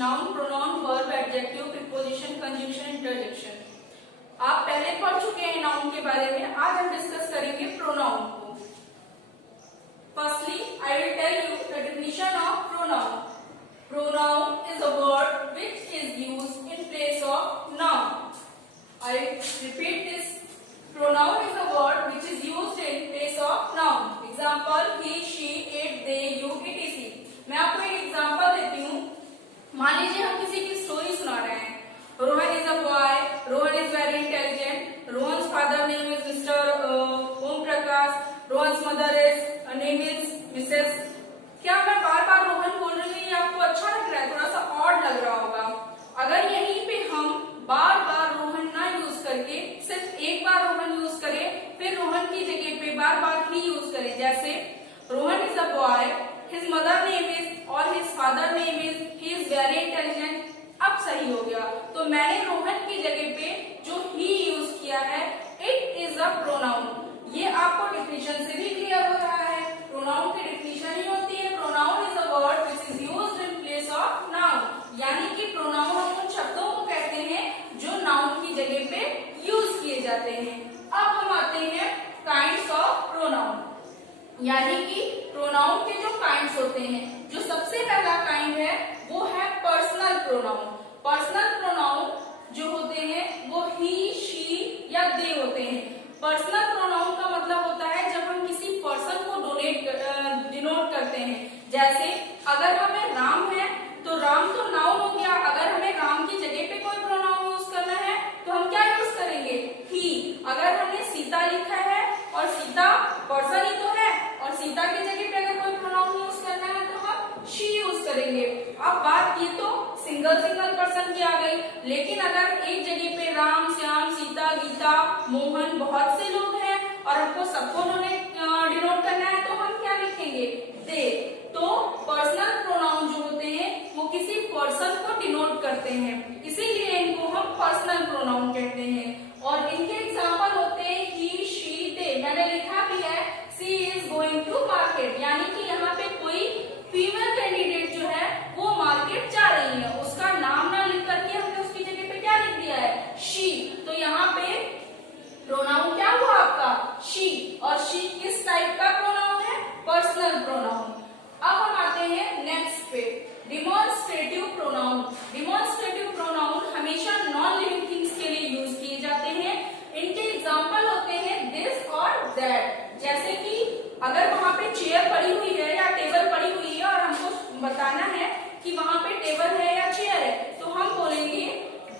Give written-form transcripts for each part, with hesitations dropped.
Noun, pronoun, verb, adjective, preposition, conjunction, interjection. आप पहले पढ़ चुके हैं नाउन के बारे में, आज हम डिस्कस करेंगे प्रोनाउन को। Firstly, I will tell you the definition of pronoun. Pronoun is a word which is used in place of noun. I repeat this. Pronoun is a word which is used in place of noun. Example: he, she, it, they, you, etc. मैं आपको एक example देती हूँ। मान लीजिए हम किसी की स्टोरी सुना रहे हैं। Rohan is a boy, Rohan is very intelligent, Rohan's father name is mister Om Prakash, Rohan's mother is name is Mrs. क्या मैं बार बार रोहन बोल रही हूँ, ये आपको अच्छा लग रहा है? थोड़ा सा ऑड लग रहा होगा। अगर यहीं पे हम बार बार रोहन ना यूज करके सिर्फ एक बार रोहन यूज करें, फिर रोहन की जगह पे बार बार ही यूज करें, जैसे Rohan is a boy, his mother name is और his father name is, he is very intelligent. अब सही हो गया। तो मैंने रोहन की जगह पे जो ही यूज किया है, इट इज अ प्रोनाउन। ये आपको डिफिनेशन से भी क्लियर हो रहा है। प्रोनाउन की डिफिनेशन ही होती है, pronoun is a word which is used in place of noun. यानी कि प्रोनाउन हम उन शब्दों को कहते हैं जो नाउन की जगह पे यूज किए जाते हैं। अब हम आते हैं काइंड्स ऑफ प्रोनाउन, यानी कि प्रोनाउन के जो काइंड्स होते हैं। जो सबसे पहला काइंड है वो है पर्सनल प्रोनाउन। पर्सनल प्रोनाउन जो होते हैं वो ही, शी या दे होते हैं। पर्सनल प्रोनाउन का मतलब होता है जब हम किसी पर्सन को डिनोट करते हैं। जैसे अगर हमें राम है तो राम तो नाउन हो गया। अगर हमें राम की जगह पे कोई प्रोनाउन यूज करना है तो हम क्या यूज करेंगे? ही। अगर हमने सीता लिखा है और सीता पर्सन ही तो है, और सीता की जगह पे अगर कोई प्रोनाउन यूज करना है तो हम शी यूज करेंगे। अब बात ये तो सिंगल पर्सन की आ गई, लेकिन अगर एक जगह पे राम, श्याम, सीता, गीता, मोहन, बहुत से लोग हैं और हमको सबको उन्होंने डिनोट करना है तो हम क्या लिखेंगे? दे। तो पर्सनल प्रोनाउन जो होते हैं वो किसी पर्सन को डिनोट करते हैं, इसीलिए इनको हम पर्सनल प्रोनाउन कहते हैं। और इनके एग्जांपल होते हैं ही, शी, दे। मैंने लिखा भी है सी इज गोइंग टू मार्केट, यानी कि यहाँ पे कोई फीमेल कैंडिडेट जो है वो मार्केट जा रही है। उसका नाम ना लिख करके हमने उसकी जगह पे क्या लिख दिया है? शी। तो यहाँ पे प्रोनाउन क्या हुआ आपका? शी। और शी किस टाइप का प्रोनाउन है? Personal pronoun. अब हम आते हैं नेक्स्ट पे, डिमॉन्स्ट्रेटिव प्रोनाउन। डिमॉन्स्ट्रेटिव प्रोनाउन हमेशा नॉन लिविंग थिंग्स के लिए यूज किए जाते हैं। इनके एग्जांपल होते हैं दिस और दैट। जैसे कि अगर वहां पे चेयर पड़ी हुई है या टेबल पड़ी हुई है और हमको बताना है कि वहां पे टेबल है या चेयर है, तो हम बोलेंगे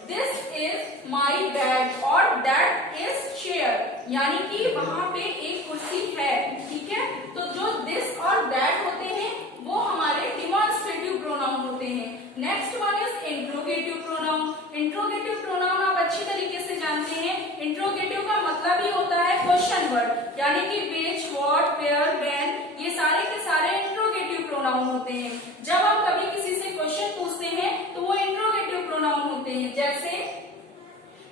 दिस इज माई बैग और दैट इज चेयर, यानी कि वहां पे एक कुर्सी है। ठीक है, तो जो दिस और दैट होते हैं वो हमारे डिमॉन्स्ट्रेटिव प्रोनाउन होते हैं। Next one is interrogative pronoun. Interrogative pronoun आप अच्छी तरीके से जानते हैं। इंट्रोगेटिव का मतलब ही होता है क्वेश्चन वर्ड, यानी कि व्हिच, व्हाट, वेयर, व्हेन, ये सारे के सारे इंट्रोगेटिव प्रोनाउन होते हैं। जब हम कभी किसी से क्वेश्चन पूछते हैं तो वो इंट्रोगेटिव प्रोनाउन होते हैं। जैसे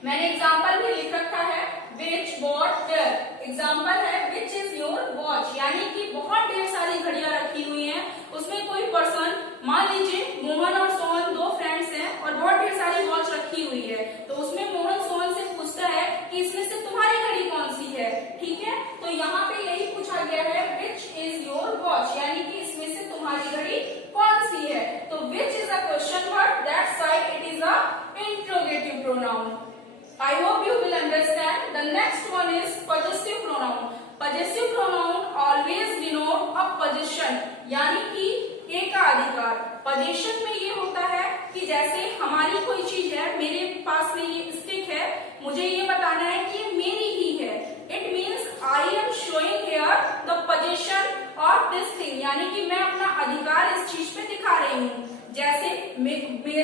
मैंने एग्जांपल भी लिख रखा है, व्हिच, व्हाट, वेयर। एग्जांपल है व्हिच इज योर वॉच, यानी कि बहुत ढेर सारी घड़ियां रखी हुई हैं। उसमें कोई पर्सन, मान लीजिए मोहन और सोहन दो फ्रेंड्स हैं और बहुत ढेर सारी वॉच रखी हुई है, तो उसमें मोहन सोहन से पूछता है कि इसमें से तुम्हारी घड़ी कौन सी है। ठीक है, तो यहाँ पे यही पूछा गया है व्हिच इज योर वॉच, यानी कि इसमें से तुम्हारी घड़ी कौन सी है। तो which is a question word, that's why it is a interrogative pronoun. I hope you will understand. The next one is possessive pronoun. Possessive pronoun always denote a possession, यानी कि एकाधिकार। पोजेशन में ये होता है कि जैसे हमारी कोई चीज है, मेरे पास में ये स्टिक है, मुझे ये बताना है कि ये मेरी ही है। It means I am showing here the possession of this thing, यानी कि मैं अपना अधिकार इस चीज पे दिखा रही हूँ। जैसे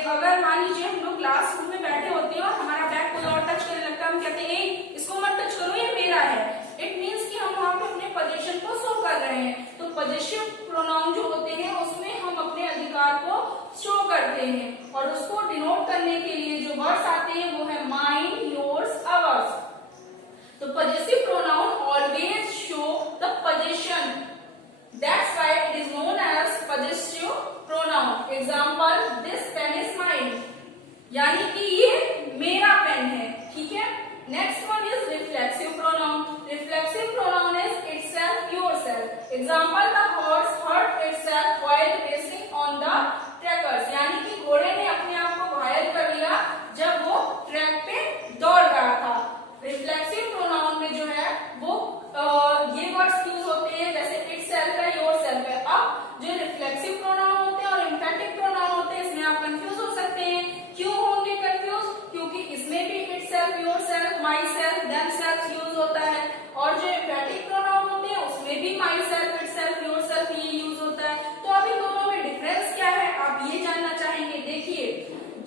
अगर मान लीजिए हम लोग क्लासरूम में बैठे होते हैं और हमारा बैग कोई और टच करने लगता है, हम कहते हैं इसको मत टच करो, ये मेरा है। इट मीन्स कि हम वहां पे अपने पोजीशन को शो कर रहे हैं। तो पोजेसिव प्रोनाउन जो होते हैं उसमें हम अपने अधिकार को शो करते हैं, और उसको डिनोट करने के लिए जो वर्ड्स आते हैं वो है माइन, योर्स, अवर्स। तो possessive pronoun always show the possession. That's why it is known as possessive pronoun. Example: this pen is example, the horse hurt itself while racing on the trackers, यानी कि घोड़े ने अपने आप को घायल कर लिया जब वो ट्रैक पे दौड़ रहा था। रिफ्लेक्सिव प्रोनाउन में जो है वो ये वर्ड्स यूज होते हैं, जैसे इटसेल्फ है, योरसेल्फ है। अब जो रिफ्लेक्सिव प्रोनाउन होते हैं और एम्फैटिक प्रोनाउन होते हैं, इसमें आप कंफ्यूज हो सकते हैं। क्यों होंगे कंफ्यूज? क्योंकि इसमें भी itself, yourself, myself, themselves use होता है, और जो एम्फैटिक प्रोनाउन होते हैं उसमें भी माईसेल्फ, इटसेल्फ, योरसेल्फ ये यूज होता है। तो अभी दोनों में डिफरेंस क्या है आप ये जानना चाहेंगे। देखिए,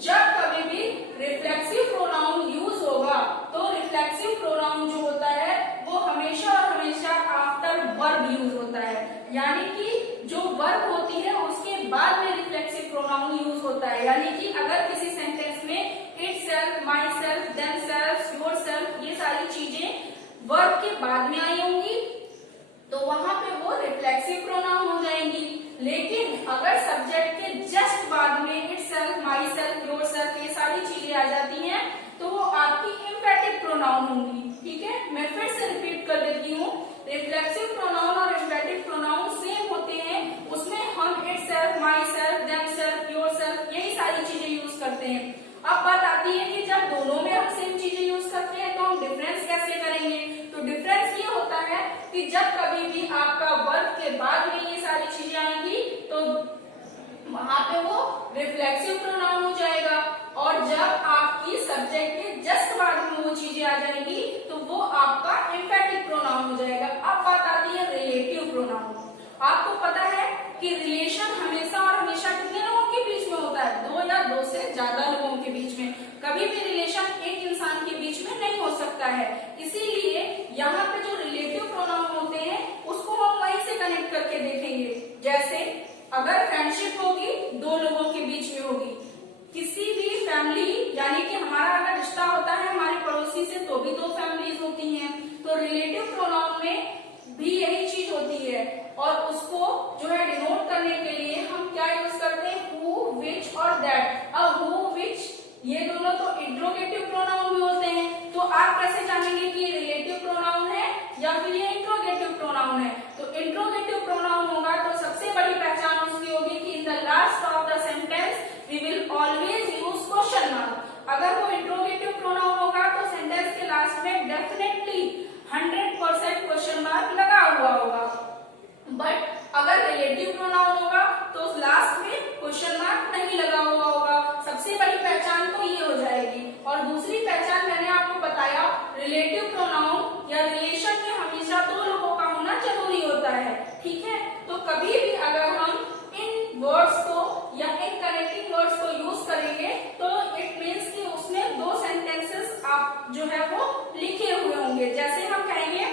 जब कभी भी रिफ्लेक्सिव प्रोनाउन यूज होगा तो रिफ्लेक्सिव प्रोनाउन जो होता है वो हमेशा और हमेशा आफ्टर वर्ब यूज होता है, यानी कि जो वर्ब होती है उसके बाद में रिफ्लेक्सिव प्रोनाउन यूज होता है। यानी कि अगर किसी सेंटेंस में इटसेल्फ, माईसेल्फ, देमसेल्फ, योरसेल्फ ये सारी चीजें वर्ब के बाद में आई होंगी तो वहां पे वो रिफ्लेक्सिव प्रोनाउन हो जाएंगी। लेकिन अगर सब्जेक्ट के जस्ट बाद में इटसेल्फ, माईसेल्फ, योरसेल्फ ये सारी चीजें आ जाती हैं तो वो आपकी एम्फैटिक प्रोनाउन होंगी। ठीक है, मैं फिर से रिपीट कर देती हूँ, रिफ्लेक्सिव प्रोनाउन और एम्फैटिक प्रोनाउन सेम होते हैं, उसमें हम इटसेल्फ, माईसेल्फ, देमसेल्फ, योरसेल्फ यही सारी चीजें यूज करते हैं। अब बात आती है कि जब दोनों में हम सेम चीजें यूज करते हैं तो हम डिफरेंस कैसे करेंगे। तो डिफरेंस ये होता है कि जब कभी भी आपका वर्ब के बाद में ये सारी चीजें आएंगी तो वहां पे वो रिफ्लेक्सिव प्रोनाउन हो जाएगा, और जब आपकी सब्जेक्ट के जस्ट बाद में वो चीजें आ जाएंगी तो वो आपका एम्फैटिक प्रोनाउन हो जाएगा। अब बात आती है रिलेटिव प्रोनाउन। आपको पता है कि रिलेशन हमेशा और हमेशा कितने लोगों के बीच में होता है, दो या दो से ज्यादा लोगों के बीच में। कभी भी रिलेशन एक इंसान के बीच में नहीं हो सकता है। इसीलिए यहाँ पे जो रिलेटिव प्रोनाउन होते हैं उसको हम वहीं से कनेक्ट करके देखेंगे। जैसे अगर फ्रेंडशिप होगी दो लोगों के बीच में होगी, किसी भी फैमिली यानी कि हमारा अगर रिश्ता होता है हमारे पड़ोसी से तो भी दो फैमिलीज होती हैं, तो रिलेटिव प्रोनाउन में भी यही चीज होती है। और उसको जो है डिनोट करने के लिए हम क्या यूज करते हैं, हु, विच और दैट। अब हु, विच ये दोनों तो इंट्रोगेटिव प्रोनाउन भी होते हैं, तो आप कैसे जानेंगे कि ये रिलेटिव प्रोनाउन है या फिर ये इंट्रोगेटिव प्रोनाउन है। तो इंट्रोगेटिव प्रोनाउन होगा तो सबसे बड़ी पहचान उसकी होगी कि in the last of the sentence we will always use question mark. अगर वो इंट्रोगेटिव प्रोनाउन होगा तो सेंटेंस के लास्ट में डेफिनेटली 100% क्वेश्चन मार्क लगा हुआ होगा। बट अगर रिलेटिव प्रोनाउन होगा तो लास्ट में क्वेश्चन मार्क नहीं लगा हुआ होगा। सबसे बड़ी पहचान तो ये हो जाएगी। और दूसरी पहचान मैंने आपको बताया, रिलेटिव प्रोनाउन या रिलेशन में हमेशा दो लोगों का होना जरूरी होता है। ठीक है, तो कभी भी अगर हम इन वर्ड्स को या इन कनेक्टिंग वर्ड्स को यूज करेंगे तो इट मीन्स कि उसमें दो सेंटेंसेस आप जो है वो लिखे हुए होंगे। जैसे हम कहेंगे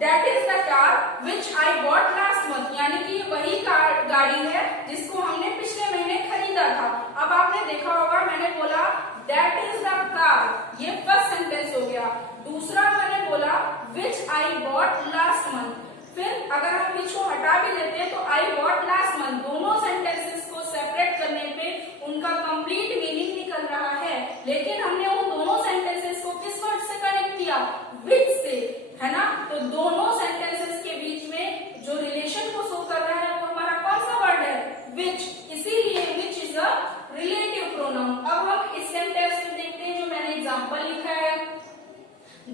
that is the car which I bought last month, यानी कि वही कार गाड़ी है जिसको हमने पिछले महीने खरीदा था। अब आपने देखा होगा मैंने बोला दैट इज द कार, ये फर्स्ट सेंटेंस हो गया। दूसरा मैंने बोला विच आई बॉट लास्ट मंथ, फिर अगर हम बीच को हटा भी देते हैं तो आई बॉट लास्ट मंथ, दोनों सेंटेंसेस को सेपरेट करने पे उनका कंप्लीट मीनिंग निकल रहा है। लेकिन हमने उन दोनों सेंटेंसेस को किस वर्ड से कनेक्ट किया, विच से, है ना। तो दोनों सेंटेंसेस के बीच में जो रिलेशन को शो कर रहा है वो हमारा कौन सा वर्ड है, विच। इसीलिए which is a relative pronoun. अब हम इस सेंटेंस में देखते हैं जो मैंने एग्जांपल लिखा है,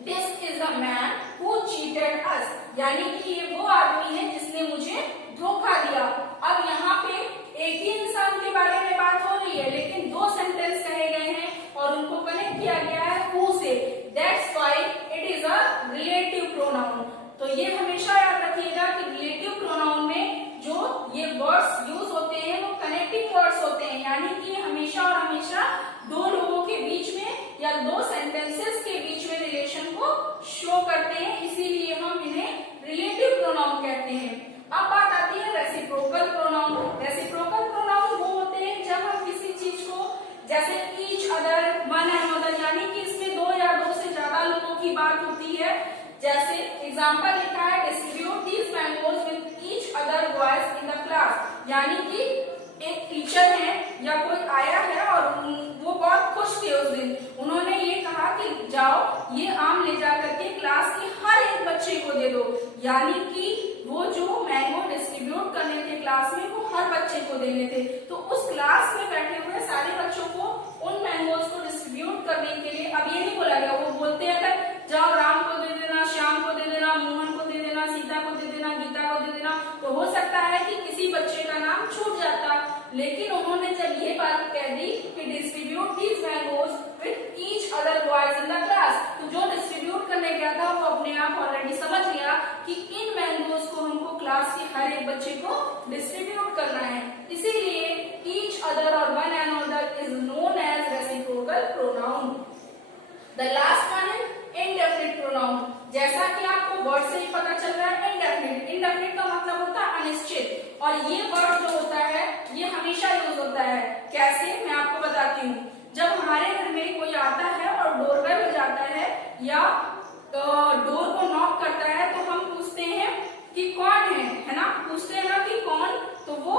this is the man who cheated us, यानी कि ये वो आदमी है जिसने मुझे धोखा दिया। अब यहाँ पे एक ही इंसान के बारे में बात हो रही है लेकिन दो सेंटेंस कहे गए हैं और उनको कनेक्ट किया गया है हु से, that's why it is a relative pronoun. तो ये हमेशा याद रखिएगा कि रिलेटिव प्रोनाउन में जो ये वर्ड्स यूज होते हैं वो कनेक्टिंग वर्ड्स होते हैं, यानी कि हमेशा और हमेशा दो लोगों के बीच में या दो सेंटेंसेस के बीच में रिलेशन को शो करते हैं, इसीलिए हम इन्हें रिलेटिव प्रोनाउन कहते हैं। अब बात आती है रेसिप्रोकल प्रोनाउन। रेसिप्रोकल प्रोनाउन वो होते हैं जब हम किसी चीज को जैसे each other, one and other, यानी कि इसमें दो या दो से ज्यादा लोगों की बात होती है। जैसे एग्जांपल लिखा है distribute these mangoes with each other boys in the class, यानी कि एक टीचर है या कोई आया है और वो बहुत खुश थे उस दिन, उन्होंने ये कहा कि जाओ ये आम ले जा करके क्लास के हर एक बच्चे को दे दो, यानी कि वो जो मैंगो डिस्ट्रीब्यूट करने थे क्लास में वो हर बच्चे को देने थे। तो उस क्लास में बैठे हुए सारे बच्चों को उन मैंगोज को डिस्ट्रीब्यूट करने के लिए अब ये नहीं बोला गया, वो बोलते हैं अगर जाओ राम को दे देना, श्याम को दे देना, मोहन को दे देना, सीता को दे देना, गीता को दे देना, तो हो सकता है कि किसी बच्चे का नाम छूट जाता। लेकिन उन्होंने जब ये बात कह दी कि distribute these mangoes with each other boys in the class, तो जो डिस्ट्रीब्यूट करने गया था वो अपने आप ऑलरेडी समझ गया कि इन मैंगोज को हमको क्लास के हर एक बच्चे को डिस्ट्रीब्यूट करना है। इसीलिए ईच अदर और one and other is known as reciprocal pronoun. The last one is indefinite pronoun. जैसा कि आपको वर्ड से ही पता चल रहा है, इनडेफिनिट, इनडेफिनिट का मतलब होता है अनिश्चित, और ये वर्ड जो होता है ये हमेशा यूज होता है। कैसे, मैं आपको बताती हूँ। जब हमारे घर में कोई आता है और डोरबेल बजाता है या डोर को नॉक करता है तो हम पूछते हैं कि कौन है ना, पूछते हैं ना कि कौन, तो वो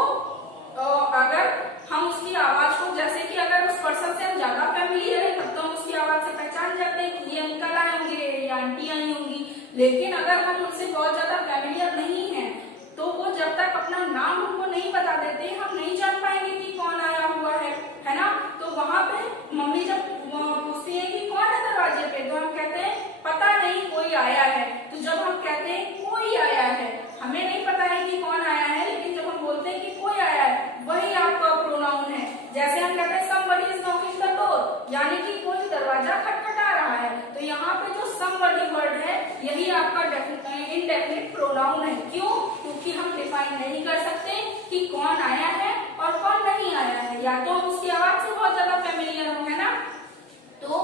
अगर हम उसकी आवाज को, जैसे कि अगर उस पर्सन से हम ज्यादा फैमिलियर है तब तो हम उसकी आवाज से पहचान जाते हैं कि ये अंकल आए होंगे या आंटी आई होंगी। लेकिन अगर हम उनसे बहुत ज्यादा फैमिलियर नहीं है तो वो जब तक अपना नाम हमको नहीं बता देते हम नहीं जान पाएंगे कि कौन आया हुआ है ना। तो वहां पे मम्मी जब पूछती है कि कौन है दरवाजे पे, तो हम कहते हैं पता नहीं कोई आया है। तो जब हम कहते हैं कोई आया है, हमें नहीं पता है कि कौन आया है, लेकिन जब हम बोलते हैं कि कोई आया है, वही आपका प्रोनाउन है। जैसे हम कहते हैं somebody is knocking the door, यानी कि कोई दरवाजा खटखटा रहा है। तो यहाँ पे जो somebody वर्ड है यही आपका इनडेफिनिट प्रोनाउन है। क्यों? क्योंकि हम डिफाइन नहीं कर सकते कि कौन आया है और कौन नहीं आया है, या तो हम उसकी आवाज से बहुत ज्यादा फेमिलियर हो, है ना। तो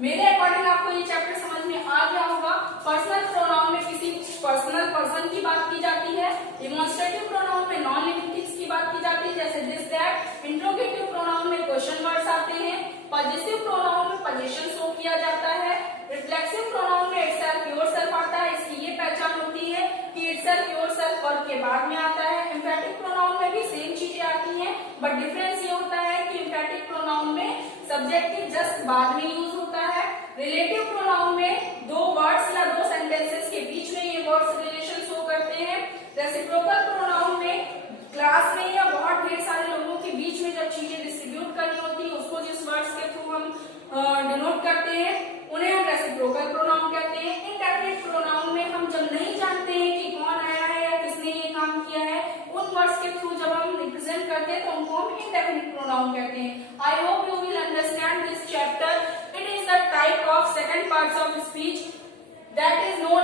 मेरे अकॉर्डिंग आपको ये चैप्टर समझ में आ गया होगा। पर्सनल प्रोनाउन में किसी पर्सनल पर्सन की बात की जाती है, डिमॉन्स्ट्रेटिव प्रोनाउन में नॉन लिविंग थिंग्स की बात की जाती है जैसे दिस दैट, इंट्रोगेटिव प्रोनाउन में क्वेश्चन वर्ड्स आते हैं, पजेसिव प्रोनाउन में पोजीशन शो किया जाता है, रिफ्लेक्सिव प्रोनाउन में इटसेल्फ योरसेल्फ आता है। इसकी ये पहचान होती है कि इटसेल्फ योरसेल्फ वर्ब के बाद में आता है। एम्फैटिक प्रोनाउन में भी सेम चीजें आती हैं, बट डिफरेंस ये होता है कि एम्फैटिक प्रोनाउन में सब्जेक्ट के जस्ट बाद में यूज होता है। रिलेटिव प्रोनाउन में दो वर्ड्स या दो सेंटेंसेस के बीच में ये वर्ड्स रिलेशन शो करते हैं। रेसिप्रोकल प्रोनाउन में क्लास में या बहुत ढेर सारे लोगों के बीच में जब चीजें डिस्ट्रीब्यूट करनी होती है, उसको जिस वर्ड्स के थ्रू हम डिनोट करते हैं उन्हें हम रेसिप्रोकल प्रोनाउन कहते हैं। इनडेफिनिट प्रोनाउन में हम जब नहीं जानते हैं कि कौन आया है या किसने ये काम किया है, उन वर्ड्स के थ्रू जब हम रिप्रेजेंट करते हैं तो उनको हम इनडेफिनिट प्रोनाउन कहते हैं। I hope you will understand this chapter. It is the type of second parts of speech that is known